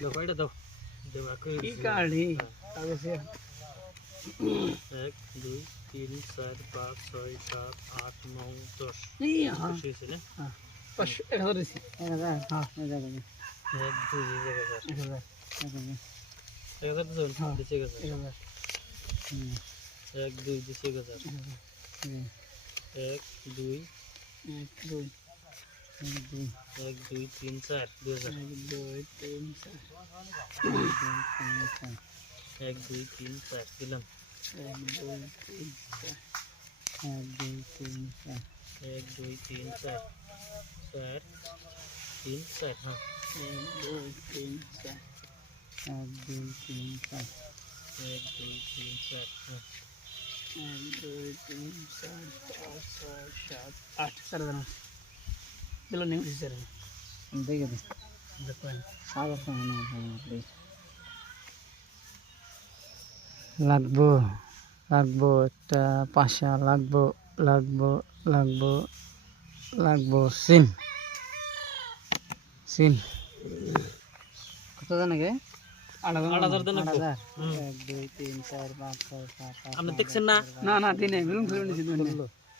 দাও কয়টা দাও দেবা কই কি কার্ডই কাগজে 1 2 3 4 5 6 7 8 9 10 এই হ্যাঁ বেশি হয়েছে না হ্যাঁ 1000 দিছি 1000 হ্যাঁ 1000 1 2 1000 1000 1000 দিছো হ্যাঁ। দিছে 1000 1000 1 2 দিছে 1000 1 2 1 2 1 2 3 4 2000 1 2 3 4 1 2 3 4 দিলাম 1 2 3 4 1 2 3 4 1 2 3 4 4 3 4 হ্যাঁ 1 2 3 4 1 2 3 4 1 2 3 4 হ্যাঁ 1 2 3 4 5 6 7 8 সারা দাও দিলো নিউ স্যার দেখে দে দেখেন কাগজ না লাগবো লাগবো একটা পাশা লাগবো লাগবো লাগবো লাগবো সিন সিন কত জানে গে 8000 দেন 8000 1 2 3 4 5 6 7 আপনি দেখছেন না না না দিনে মিলুন ফিরুন দিছি দুনে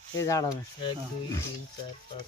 এই জাড়া 1 2 3 4 5